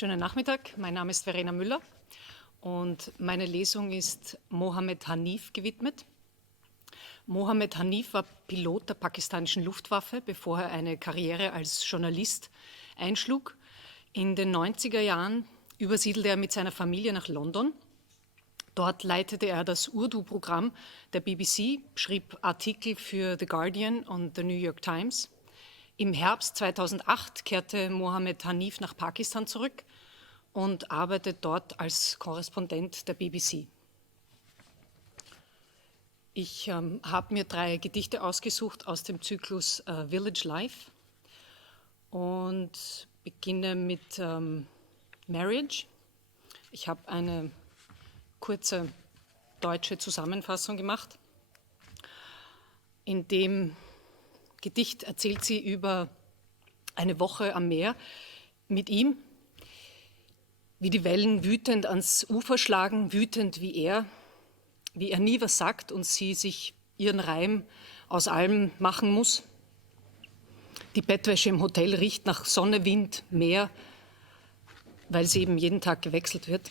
Schönen Nachmittag, mein Name ist Verena Müller und meine Lesung ist Mohammed Hanif gewidmet. Mohammed Hanif war Pilot der pakistanischen Luftwaffe, bevor er eine Karriere als Journalist einschlug. In den 90er Jahren übersiedelte er mit seiner Familie nach London. Dort leitete er das Urdu-Programm der BBC, schrieb Artikel für The Guardian und The New York Times. Im Herbst 2008 kehrte Mohammed Hanif nach Pakistan zurück und arbeitet dort als Korrespondent der BBC. Ich habe mir 3 Gedichte ausgesucht aus dem Zyklus Village Life und beginne mit Marriage. Ich habe eine kurze deutsche Zusammenfassung gemacht. In dem Gedicht erzählt sie über eine Woche am Meer mit ihm, wie die Wellen wütend ans Ufer schlagen, wütend wie er nie was sagt und sie sich ihren Reim aus allem machen muss. Die Bettwäsche im Hotel riecht nach Sonne, Wind, Meer, weil sie eben jeden Tag gewechselt wird.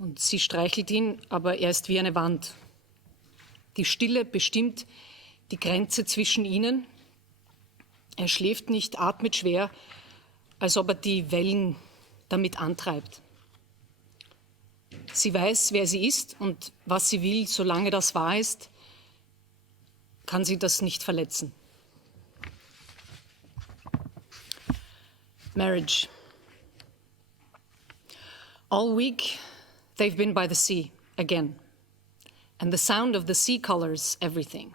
Und sie streichelt ihn, aber er ist wie eine Wand. Die Stille bestimmt die Grenze zwischen ihnen. Er schläft nicht, atmet schwer, als ob er die Wellen damit antreibt. Sie weiß, wer sie ist und was sie will. Solange das wahr ist, kann sie das nicht verletzen. Marriage. All week they've been by the sea again, and the sound of the sea colors everything.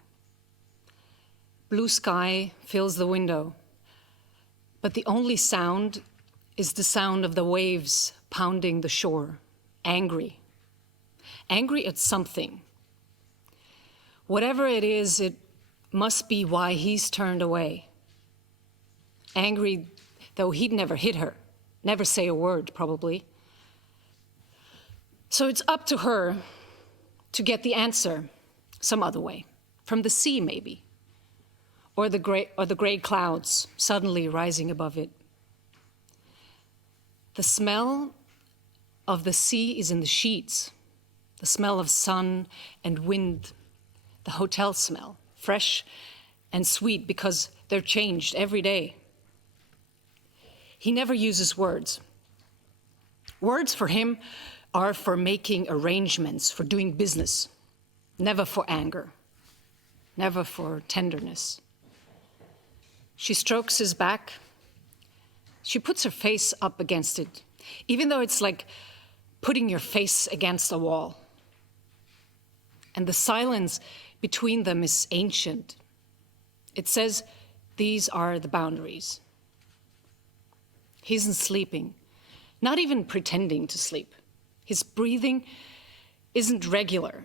Blue sky fills the window, but the only sound is the sound of the waves pounding the shore, angry at something. Whatever it is, it must be why he's turned away. Angry, though he'd never hit her, never say a word, probably. So it's up to her to get the answer some other way, from the sea maybe, or the gray clouds suddenly rising above it. The smell of the sea is in the sheets, the smell of sun and wind, the hotel smell, fresh and sweet because they're changed every day. He never uses words. Words for him are for making arrangements, for doing business, never for anger, never for tenderness. She strokes his back. She puts her face up against it, even though it's like putting your face against a wall. And the silence between them is ancient. It says, these are the boundaries. He isn't sleeping, not even pretending to sleep. His breathing isn't regular.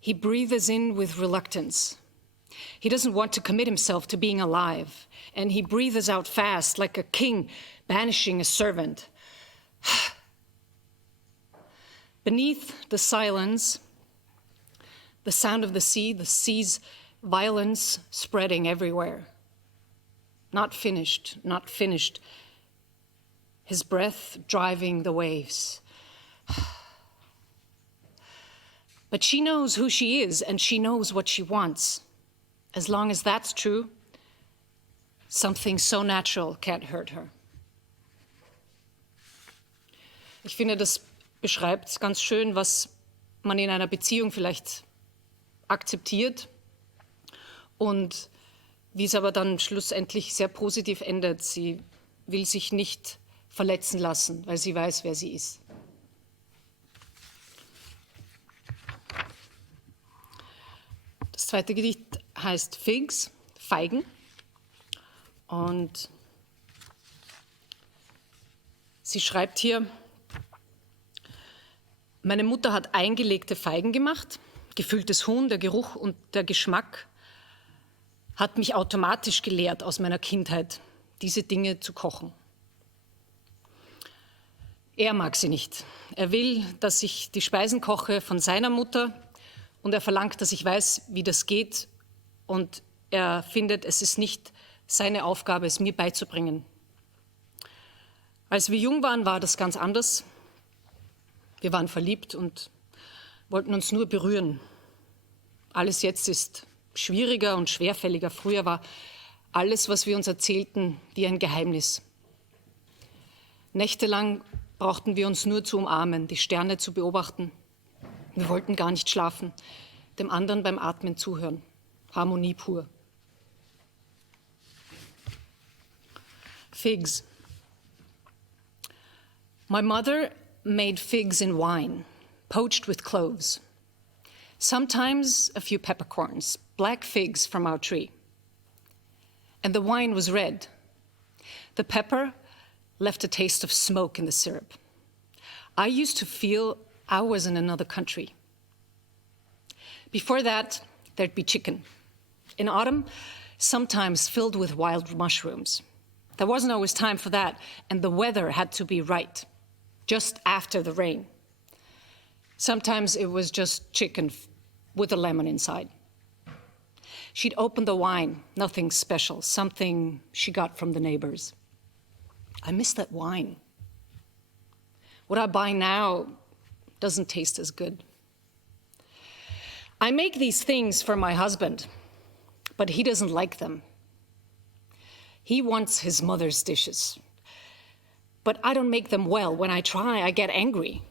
He breathes in with reluctance. He doesn't want to commit himself to being alive, and he breathes out fast like a king banishing a servant. Beneath the silence, the sound of the sea's violence spreading everywhere. Not finished, not finished. His breath driving the waves. But she knows who she is, and she knows what she wants. As long as that's true, something so natural can't hurt her. Ich finde, das beschreibt ganz schön, was man in einer Beziehung vielleicht akzeptiert und wie es aber dann schlussendlich sehr positiv endet. Sie will sich nicht verletzen lassen, weil sie weiß, wer sie ist. Das zweite Gedicht heißt Figs, Feigen. Und sie schreibt hier, meine Mutter hat eingelegte Feigen gemacht, gefülltes Huhn, der Geruch und der Geschmack hat mich automatisch gelehrt aus meiner Kindheit, diese Dinge zu kochen. Er mag sie nicht. Er will, dass ich die Speisen koche von seiner Mutter und er verlangt, dass ich weiß, wie das geht und er findet, es ist nicht seine Aufgabe, es mir beizubringen. Als wir jung waren, war das ganz anders. Wir waren verliebt und wollten uns nur berühren. Alles jetzt ist schwieriger und schwerfälliger. Früher war alles, was wir uns erzählten, wie ein Geheimnis. Nächtelang brauchten wir uns nur zu umarmen, die Sterne zu beobachten. Wir wollten gar nicht schlafen, dem anderen beim Atmen zuhören. Harmonie pur. Figs. My mother made figs in wine, poached with cloves. Sometimes a few peppercorns, black figs from our tree. And the wine was red. The pepper left a taste of smoke in the syrup. I used to feel I was in another country. Before that, there'd be chicken. In autumn, sometimes filled with wild mushrooms. There wasn't always time for that, and the weather had to be right, just after the rain. Sometimes it was just chicken with a lemon inside. She'd open the wine, nothing special, something she got from the neighbors. I miss that wine. What I buy now doesn't taste as good. I make these things for my husband, but he doesn't like them. He wants his mother's dishes. But I don't make them well. When I try, I get angry.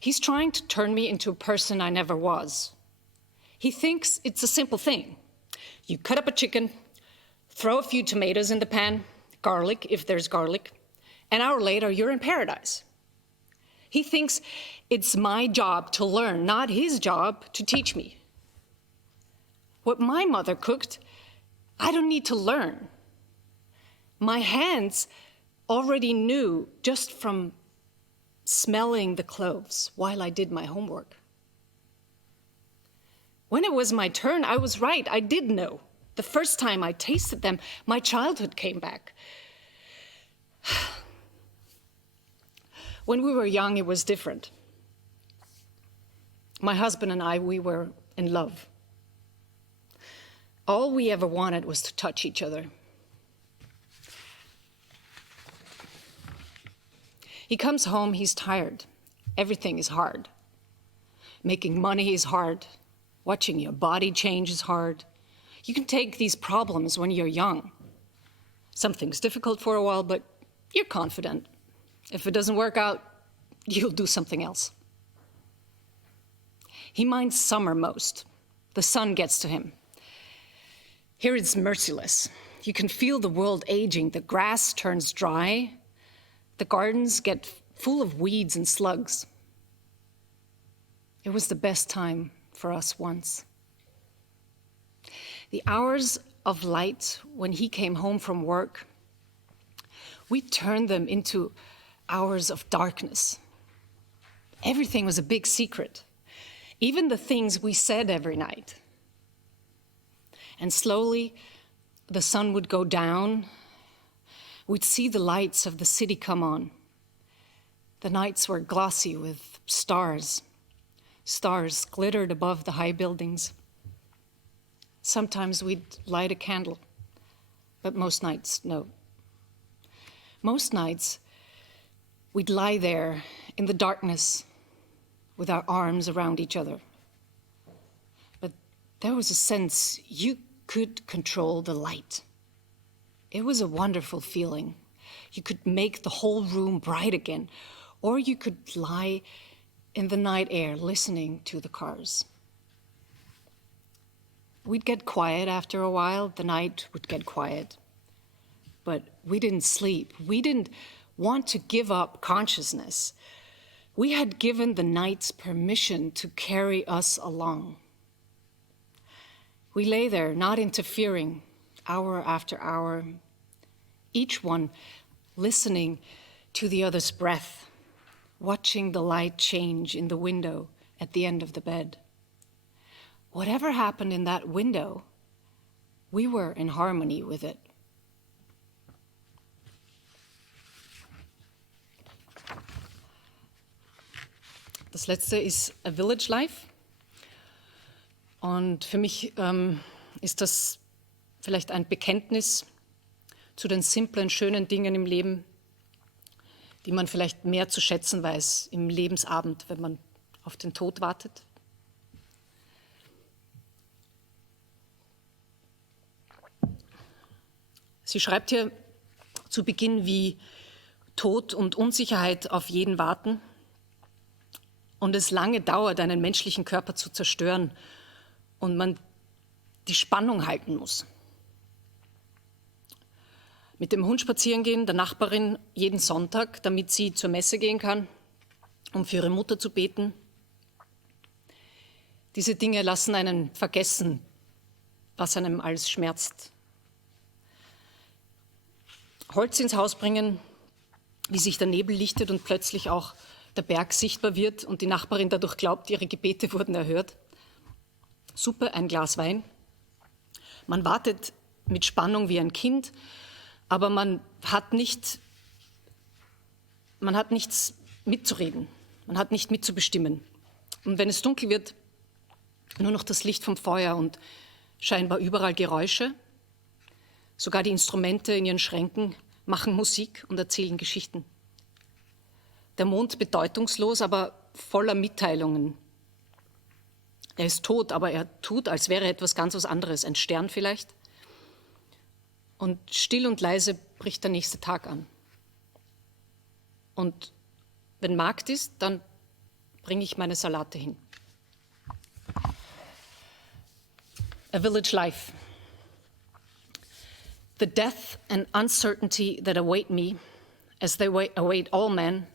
He's trying to turn me into a person I never was. He thinks it's a simple thing. You cut up a chicken, throw a few tomatoes in the pan, garlic, if there's garlic. An hour later, you're in paradise. He thinks it's my job to learn, not his job to teach me. What my mother cooked, I don't need to learn. My hands already knew just from smelling the cloves while I did my homework. When it was my turn, I was right. I did know. The first time I tasted them, my childhood came back. When we were young, it was different. My husband and I, we were in love. All we ever wanted was to touch each other. He comes home, he's tired. Everything is hard. Making money is hard. Watching your body change is hard. You can take these problems when you're young. Something's difficult for a while, but you're confident. If it doesn't work out, you'll do something else. He minds summer most. The sun gets to him. Here it's merciless. You can feel the world aging. The grass turns dry. The gardens get full of weeds and slugs. It was the best time for us once. The hours of light when he came home from work, we turned them into hours of darkness. Everything was a big secret, even the things we said every night. And slowly, the sun would go down. We'd see the lights of the city come on. The nights were glossy with stars. Stars glittered above the high buildings. Sometimes we'd light a candle, but most nights, no. Most nights, we'd lie there in the darkness with our arms around each other. But there was a sense you could control the light. It was a wonderful feeling. You could make the whole room bright again, or you could lie in the night air listening to the cars. We'd get quiet after a while. The night would get quiet. But we didn't sleep. We didn't want to give up consciousness. We had given the nights permission to carry us along. We lay there, not interfering, hour after hour, each one listening to the other's breath, watching the light change in the window at the end of the bed. Whatever happened in that window, we were in harmony with it. Das letzte ist A Village Life. Und für mich ist das vielleicht ein Bekenntnis zu den simplen, schönen Dingen im Leben. die man vielleicht mehr zu schätzen weiß im Lebensabend, wenn man auf den Tod wartet. Sie schreibt hier zu Beginn, wie Tod und Unsicherheit auf jeden warten und es lange dauert, einen menschlichen Körper zu zerstören und man die Spannung halten muss. Mit dem Hund spazieren gehen, der Nachbarin jeden Sonntag, damit sie zur Messe gehen kann, um für ihre Mutter zu beten. Diese Dinge lassen einen vergessen, was einem alles schmerzt. Holz ins Haus bringen, wie sich der Nebel lichtet und plötzlich auch der Berg sichtbar wird und die Nachbarin dadurch glaubt, ihre Gebete wurden erhört. Suppe, ein Glas Wein. Man wartet mit Spannung wie ein Kind, aber man hat nichts mitzureden, man hat nicht mitzubestimmen. Und wenn es dunkel wird, nur noch das Licht vom Feuer und scheinbar überall Geräusche. Sogar die Instrumente in ihren Schränken machen Musik und erzählen Geschichten. Der Mond bedeutungslos, aber voller Mitteilungen. Er ist tot, aber er tut, als wäre etwas ganz was anderes, ein Stern vielleicht. Und still und leise bricht der nächste Tag an. Und wenn Markt ist, dann bringe ich meine Salate hin. A Village Life. The death and uncertainty that await me, as they await all men,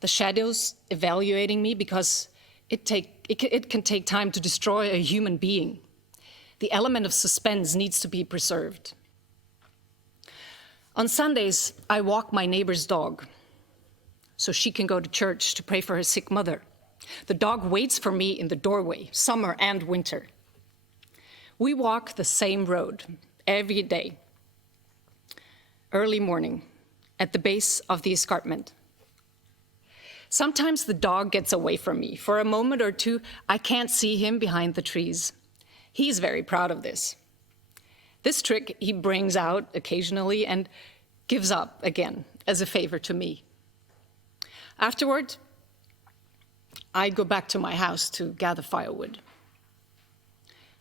the shadows evaluating me because it can take time to destroy a human being. The element of suspense needs to be preserved. On Sundays, I walk my neighbor's dog so she can go to church to pray for her sick mother. The dog waits for me in the doorway, summer and winter. We walk the same road every day, early morning, at the base of the escarpment. Sometimes the dog gets away from me. For a moment or two, I can't see him behind the trees. He's very proud of this. This trick he brings out occasionally and gives up again as a favor to me. Afterward, I go back to my house to gather firewood.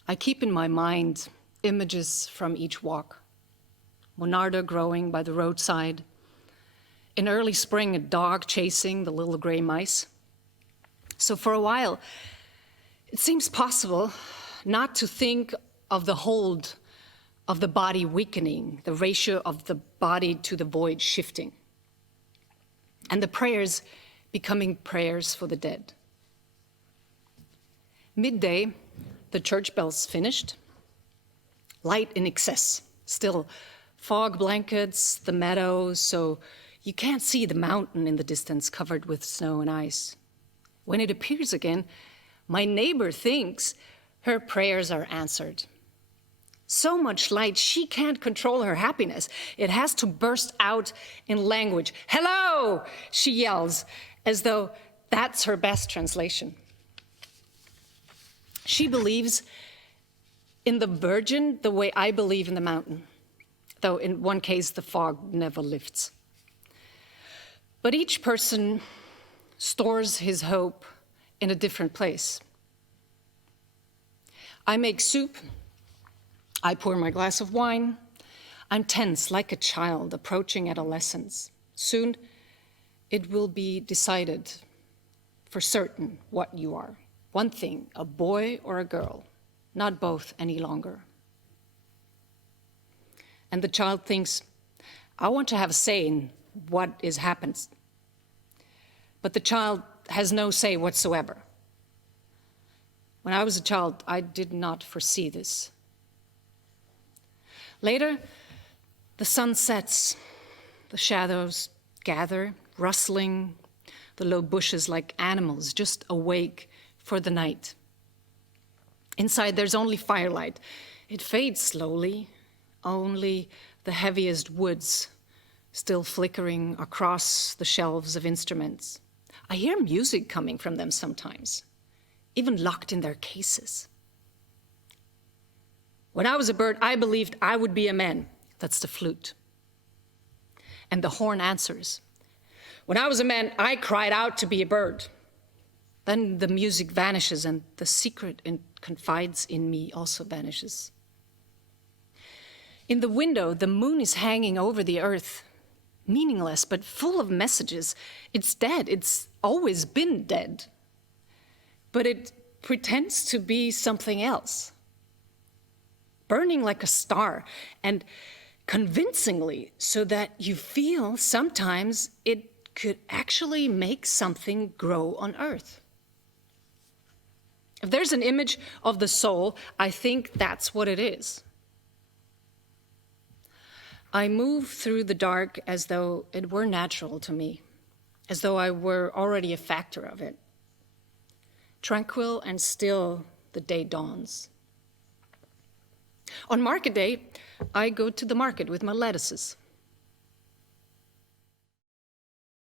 I keep in my mind images from each walk. Monarda growing by the roadside. In early spring, a dog chasing the little gray mice. So for a while, it seems possible not to think of the hold of the body weakening, the ratio of the body to the void shifting, and the prayers becoming prayers for the dead. Midday, the church bells finished. Light in excess, still fog blankets the meadows, so you can't see the mountain in the distance covered with snow and ice. When it appears again, my neighbor thinks her prayers are answered. So much light, she can't control her happiness. It has to burst out in language. "Hello!" she yells, as though that's her best translation. She believes in the Virgin the way I believe in the mountain, though in one case the fog never lifts. But each person stores his hope in a different place. I make soup, I pour my glass of wine, I'm tense like a child approaching adolescence. Soon it will be decided for certain what you are. One thing, a boy or a girl. Not both any longer. And the child thinks, I want to have a say in what is happens. But the child has no say whatsoever. When I was a child, I did not foresee this. Later, the sun sets, the shadows gather, rustling, the low bushes like animals just awake for the night. Inside, there's only firelight. It fades slowly, only the heaviest woods still flickering across the shelves of instruments. I hear music coming from them sometimes, even locked in their cases. When I was a bird, I believed I would be a man. That's the flute. And the horn answers, When I was a man, I cried out to be a bird. Then the music vanishes and the secret it confides in me also vanishes. In the window, the moon is hanging over the earth, meaningless but full of messages. It's dead. It's always been dead. But it pretends to be something else, burning like a star and convincingly so that you feel sometimes it could actually make something grow on earth. If there's an image of the soul, I think that's what it is. I move through the dark as though it were natural to me, as though I were already a factor of it. Tranquil and still, the day dawns. On market day, I go to the market with my lettuces.